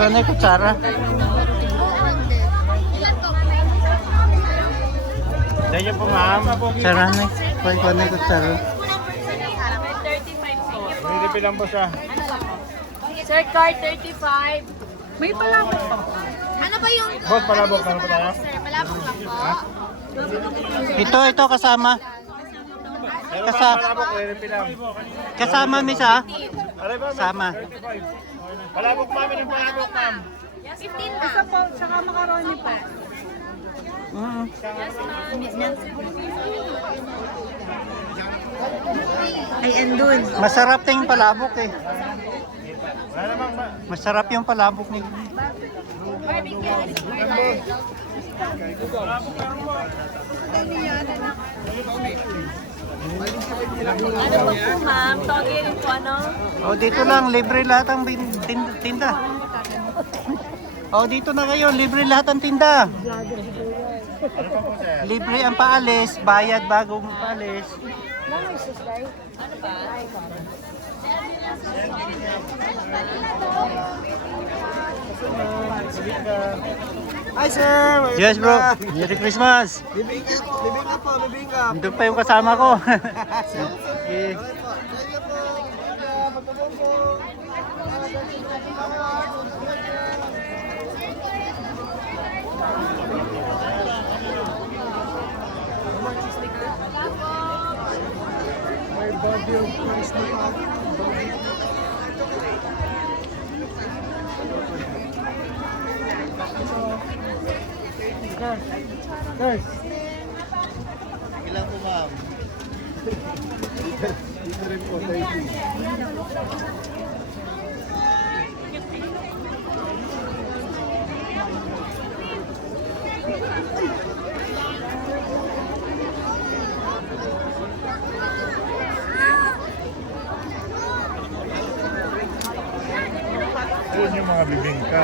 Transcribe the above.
Ano yung kutsara? Dahil po ma'am. Sarami. Pwede ko na yung kutsara. 35 po. May refill lang po siya. Sir, card 35. May palabok pa po. Ano ba yung... Boss, palabok na po tayo. Sir, palabok lang po. Ito kasama. Pero Kasa- ma'am, palabok, may refill lang. Kasama, miss ha? Aray ba, ma'am? Sama. 35. Palabok ma'am, yung palabok ma'am. 15 na. Isa po, tsaka macaroni pa. Mm. Ay, andun. Masarap ting palabok eh. Wala namang ba? Masarap yung palabok ni. Ano po po, ma'am? Togi rin po, ano? Oh, dito lang libre lahat ang tinda. Oh, dito na kayo, libre lahat ang tinda. Libre ang paalis, bayad bago paalis. Hi sir! Yes bro, Merry Christmas. Bibingka po, bibingka. Doon pa yung kasama ko. Okay. Ilan po ma'am? Dito rin po, 30. Yun yung mga bibingka.